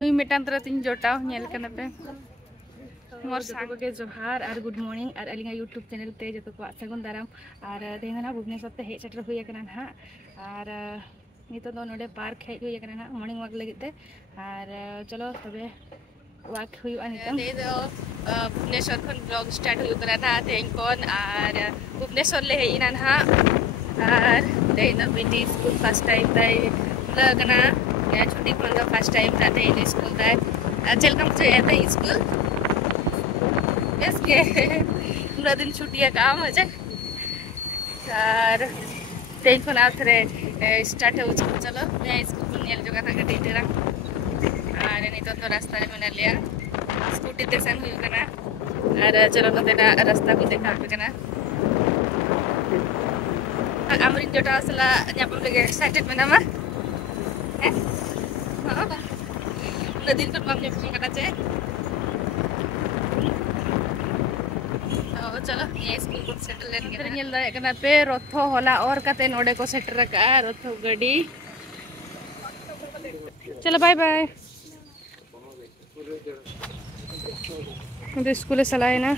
मिटान तरह तीन जोटाव नेल कना पे मोर सांग के जोहार और गुड मॉर्निंग और अलिंगा यूट्यूब चैनल ते जो को सगुन दाराम और तेना भुवनेश्वर ते हेज सेटर हुई कना ना और नितो दो नोडे पार्क हेज हुई कना ना मॉर्निंग वॉक लगित ते और चलो तबे वॉक हुई अनिता ते दो भुवनेश्वर खन ब्लॉग स्टार्ट हुई कना ना तेन कोन और भुवनेश्वर ले हेइना ना और तेन बिटी स्कूल फर्स्ट टाइम ताई लगना या छुट्टी पड़ता फर्स्ट टाइम जाते हैं स्कूल तक वेलकम टू एट स्कूल इसके पूरा दिन छुट्टियाँ काम हो जाए और तेज फोन आप थे स्टार्ट हो चलो मैं स्कूल को नियल जोगा था गड्डी तेरा और नहीं तो रास्ता रे मैंने लिया स्कूटी ते सन हुई करना और चलो तो तेरा रास्ता को देखा करना अमरिन जोटा असला यहाँ पर लगे एक्साइटेड में ना दिन कर मामले में करना चाहिए तो चलो ये स्कूल को सेटल लेने के लिए लगा करना पे रोथो होला और कते नोडे को सेट रखा रोथो गड़ी चलो बाय बाय तो स्कूल चलाए ना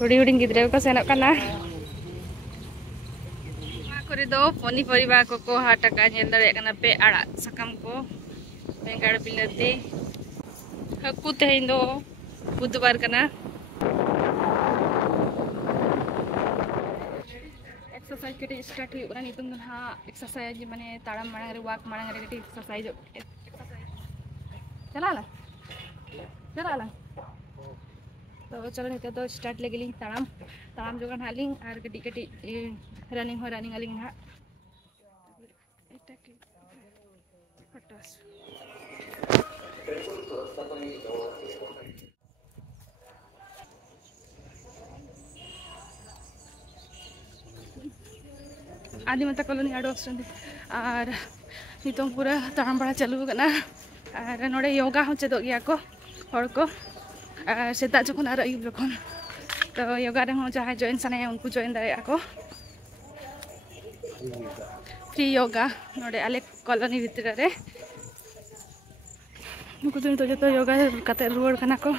थोड़ी थोड़ी गिद्रे को सेनक करना करे दो पनी परिवा को हाट का नेल दरे करना पे आड़ा सकम को बेंगाड़ बिलाती हकू तेहन दो बुधवार करना एक्सरसाइज के स्टार्ट हुई नितुम हा एक्सरसाइज माने ताड़म मांग रे वाक मांग रे के एक्सरसाइज चला तो चलो नित तो स्टार्ट लगे ताड़म ताड़म जो हाली और कटी कटी रनिंग हो रनिंग अलिंग हा आदि मत कॉलोनी आड़ो और नितों पूरा ताम बड़ा चालू करना और नोड़े योगा हो चेदो गया को हर को सेता जखन और अयुब जखन तो योगा रे जहाँ जॉइन साना उनको जॉइन दाड़ा को फ्री योगा नोड़े आले कॉलोनी भितर रे उनको तो जो योगा करते रुआड़ करना को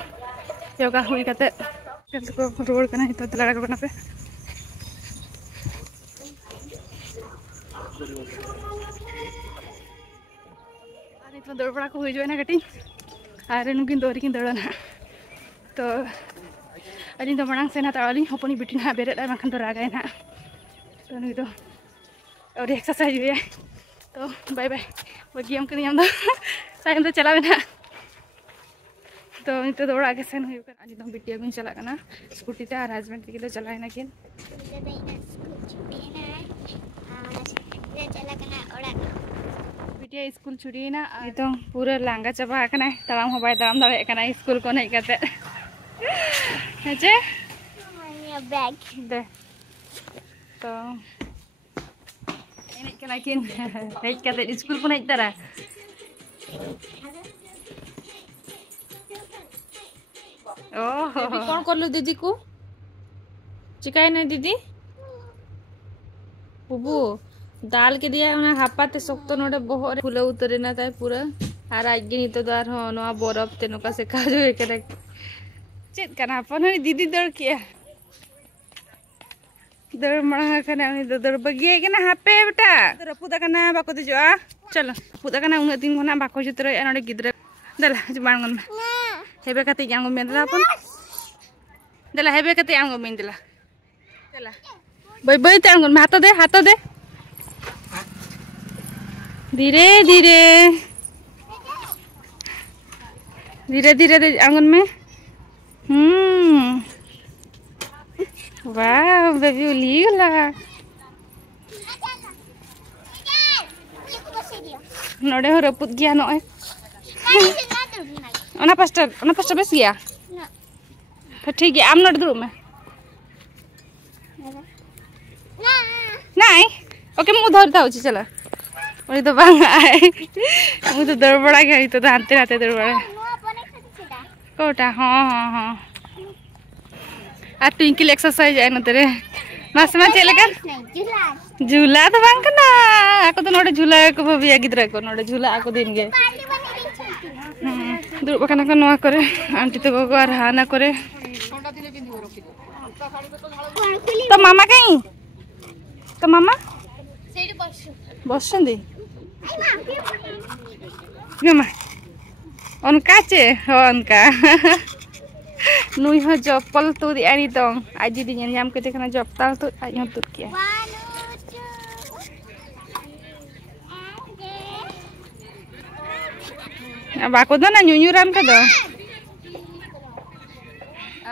योगा हुई करते को रुआड़ करना तो लड़ा करना पे तो दौड़ बड़ा को हुई जो ना कटी और नुकिन दौड़ की दौड़ना तो अली तो मांग से ना ताली हपनी बिटी ना बेरे बाखन तो रागाय ना तो नुई तो और एक्सरसाइज हुई तो बाय बाय बगियम के नियम साइम तो चला ना तो नित दौड़ आगे सेन हुई कर अली तो बिटिया को चला ना स्कूटी ते और हस्बैंड के चलाए ना किन बिटिया स्कूल छुट्टी ना तो पूरा लांगा चाबा करना ताम हो बाय ताम दाड़े करना स्कूल को नहीं करते हेचे बैग दे तो एने के लाकिन हेज करते स्कूल को नहीं तारा ओह कौन कर लो दीदी को चिकाई ना दीदी बुबू दाल के दिया उना हापाते सोक्तो नोडे बहुत फुला उतरे ना ताई पूरा और आज गे नितो दार हो नोआ बरफ ते नोका से का जो एकरा चेत कना अपन दीदी दौड़ किया दौड़ मड़ा कना उनी दौड़ बगिए कना हापे बेटा रपुदा कना बाको दजोआ चलो पुदा कना उना दिन खना बाको जतरे नोडे गिद्रे दला जबांगन में हेबे कते यांगो में दला अपन दला हेबे कते यांगो में दला दला बाय बाय ते यांगो में हाथ दे धीरे धीरे धीरे धीरे आंगन में वाह बेबी उली गला नोडे हो रपुत गया नोए ओना पास्टर बेस गया ठीक है आम नोड दुरु में नहीं ओके मु धरता होची चला उनी तो बांग आए मु तो दौड़ बड़ा गई तो हाथे हाथे दौड़ बड़ा कोटा हाँ आ ट्विंकल एक्सरसाइज है ना तेरे मास में चले कर झूला तो बांग ना आको तो नोडे झूला को भबिया गिद्रा को नोडे झूला आको दिन गे दुर्ब करना नवा करे आंटी तो गोगो और हाना करे तो मामा कहीं तो मामा बसंदी गमा उनका चे हो उनका नुई हो जपल तो दियारी दong आज दी nyam के देखना जपताल तो आज हो तुर किया अब aku dah nak nyunyuran ka dah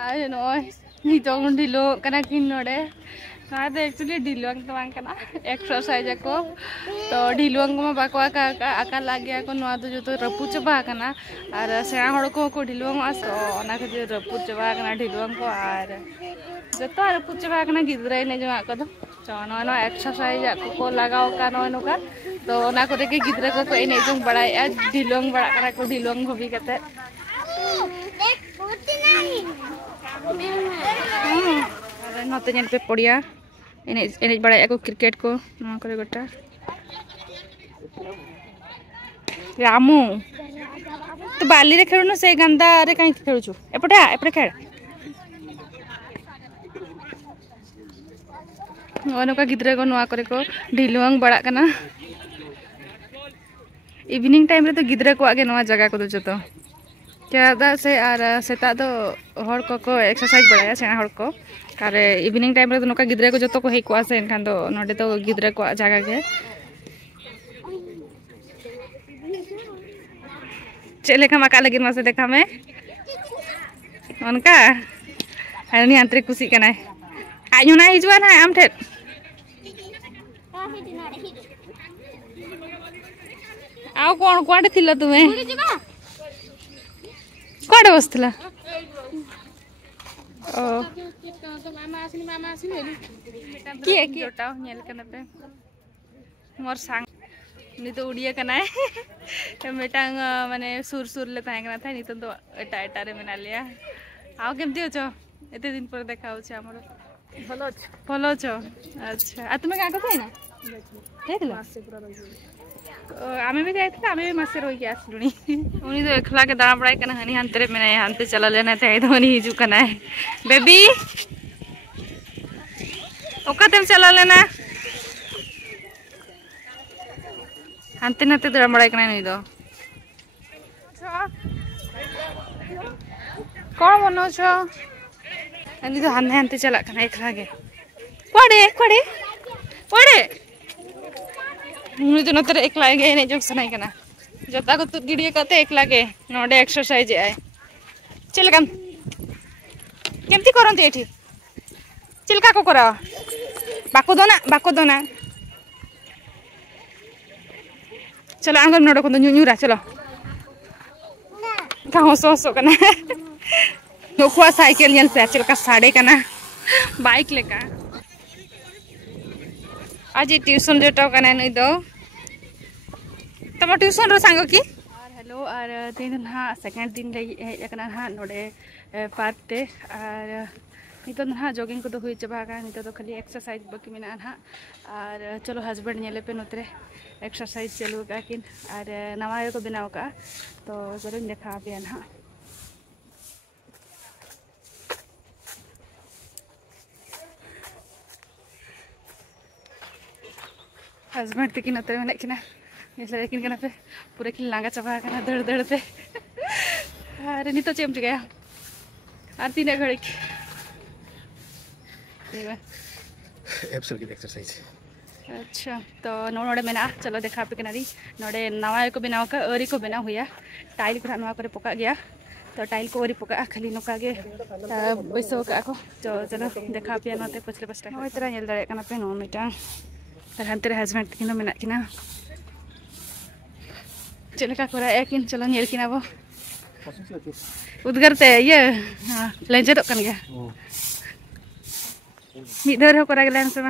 ay noy ni tong dilo kana kin node ada actually diluang to bang kana exercise ako to diluang ko ba ko aka lagi ako no adu joto rapu chaba kana ar sena hor ko diluang aso ona ko rapu chaba kana diluang ko ar joto rapu chaba kana gidrai ne jama ko do no no exercise ako ko lagao ka no ka तो ना को देखे गिद्रा को कोई नहीं जों बड़ा या ढिलोंग बड़ा करा को ढिलोंग होबी कते अरे नते जन पे पड़िया एने बड़ा या को क्रिकेट को ना करे गोटा रामू तो बाली रे खेलनो से गंदा रे काई खेलु छु एपटे खेल ओनका गिद्रा को नवा करे को ढिलोंग बड़ा कना इवनिंग टाइम रे तो गिद्रा को आगे नवा जगह को दो जतो क्या से आर सेता दो हर को एक्सरसाइज बड़ाया सेना हर को कारे इवनिंग टाइम रे तो नका गिद्रा को जतो को हे को आसे एनखान दो नडे तो गिद्रा को जगह के चले का मका लगी मासे देखा में उनका हनी आंतरिक खुशी कनाय आयु ना हिजुआ ना आम ठेट आउ कौन कुआडे थिला तुमे कुआडे बसथिला ओ मामा आसिनी की जोटाओ नेल कना पे मोर सांग नि तो उड़िया कना है मेटांग माने सुर ले ताहे कना था नि तो एटा रे मेना लिया आउ केमती होचो एते दिन पर देखा होछ हमर भलो छो अच्छा आ तुमे का कहै ना देखला मासे पूरा आमे भी जाइथिला आमे भी मासे रोई के आसलुनी उनी तो एकला के दाम बड़ाई कना हनी हंतरे में नहीं हंते चला लेना थे तो हनी हिजु कना है बेबी ओका तुम चला लेना हंते नते दाम बड़ाई कना नहीं दो कौन मनो छो हनी तो हन्ने हंते चला कना एकला के कोड़े मुझे तो नतर एकला गे ने जोक सनाई कना जता को तुद गिडिया कते एकला के नोडे एक्सरसाइज आए चल कम केमती करंती एठी चिलका को करा बाको दोना चलो आंगम नोडो को न्यूरा चलो का हंसो कना नोखुआ साइकिल नेल पे चिलका साड़े कना बाइक लेका आज ट्यूशन जोटा कना नहीं दो तब ट्यूशन रो सांगो की और हेलो और दिन ना सेकंड दिन हे कना हा नोडे पार्क ते और नितो ना जॉगिंग को तो हुई चबा का नितो तो खाली एक्सरसाइज बाकी मेना ना और चलो हस्बैंड नेले पे नोतरे एक्सरसाइज चलो का किन और नवा को बनाओ का तो जरूर देखा पे ना हस्बैंड तक नोतरे में किना इसलिए किन कना पे पूरे किन लांगा चबा कना दड़ पे अरे नितो चेम गया और 3 घड़ी एब्सोल्यूट एक्सरसाइज अच्छा तो नोड़े मेना चलो देखा पे कना दी नोड़े नवा को बनाव का अरी को बना हुआ टाइल को नवा करे पका गया तो टाइल को अरी पका खाली नोका गे बैसो का को तो चलो देखा पे नते पछले पछले होय तरा नेल दरे कना पे नो मिटा तर हंतरे हस्बैंड किनो मेना किना चलो का करा एकिन चलो नेल किना बो उद्गार ते ये हां लेंजे तो कन गया मिदर हो करा गेलन से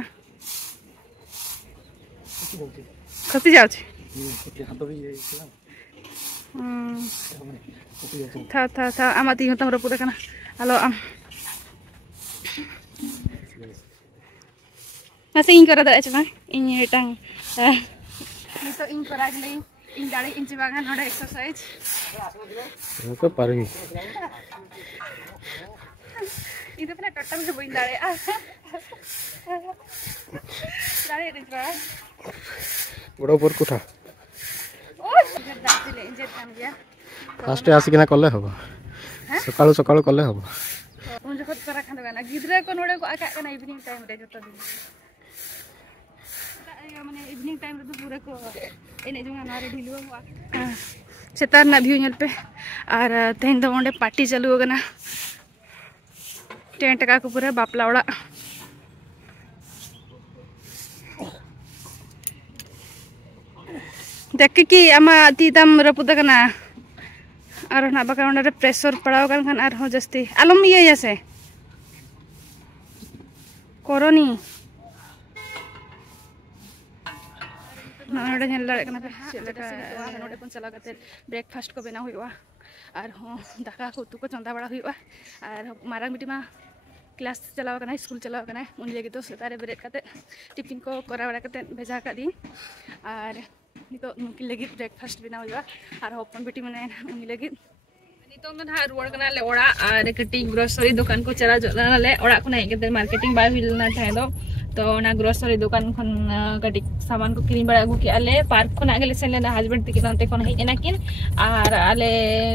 खसी जाउ छी था आमाती हो तमरो पूरा कना हेलो नसे इन करा दा चना इन हेटांग तो इन करा गेलै इन दाड़े इन चिबागान नोडे एक्सरसाइज तो पारी itu pernah total ke boin dare dare rin ba बड़ो पर कुठा oh दातिले इंजेट काम गया फास्ट आसिकिना कले हबो सकाळु सकाळु कले हबो उन जखत करा खान गाना गिद्रे को नोडे को आका kana इवनिंग टाइम रे जतो दिन माने इवनिंग टाइम रे तो पूरा को एने जोंगा नारे ढिलुआ हुआ सेतार ना व्यू नेल पे और तेन दो ओंडे पार्टी चालू होगना टेंट का को पूरा बापला ओड़ा देख कि आमा तीतम रपुद कना और ना बका ओंडे रे प्रेशर पड़ाव खान और हो जस्ती आलम ये से कोरोनी नोडे नेल दाड़े कना पे चलेका नोडे कोन चला कते ब्रेकफास्ट को बेना हुआ और हो दाका को उतु को चंदा बड़ा हुआ और मारांग बिटी मा क्लास चलाव कना स्कूल चलाव कना उन लगे तो सेतारे ब्रेक कते टिफिन को करा बड़ा कते भेजा का दी और नितो नुकी लगी ब्रेकफास्ट बिना हुआ और होपन बेटी मने उन लगी नितो न हा रुवाड़ कना ले ओड़ा और कटी ग्रोसरी दुकान को चला जोना ले ओड़ा को नहीं के मार्केटिंग बाय हिलना थाए तो ना ग्रोसरी दुकान खन कटी सामान को किनी बड़ा अगु के आले पार्क को नागले सेन लेना हस्बैंड तक नते कोन हेज एना किन और आले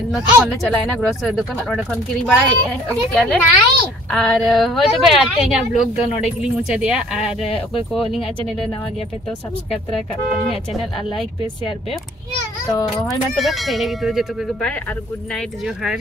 नते कोन ले चलाए ना ग्रोसरी दुकान और खन किनी बड़ा अगु के आले और होय तबे आते हैं ब्लॉग दो नोडे के लिए मुचा दिया और कोई को लिंक चैनल नवा गया पे तो सब्सक्राइब करा कर लिंक चैनल और लाइक पे शेयर पे तो होय मत तबे तेरे की तो जे तो बाय और गुड नाइट जोहार।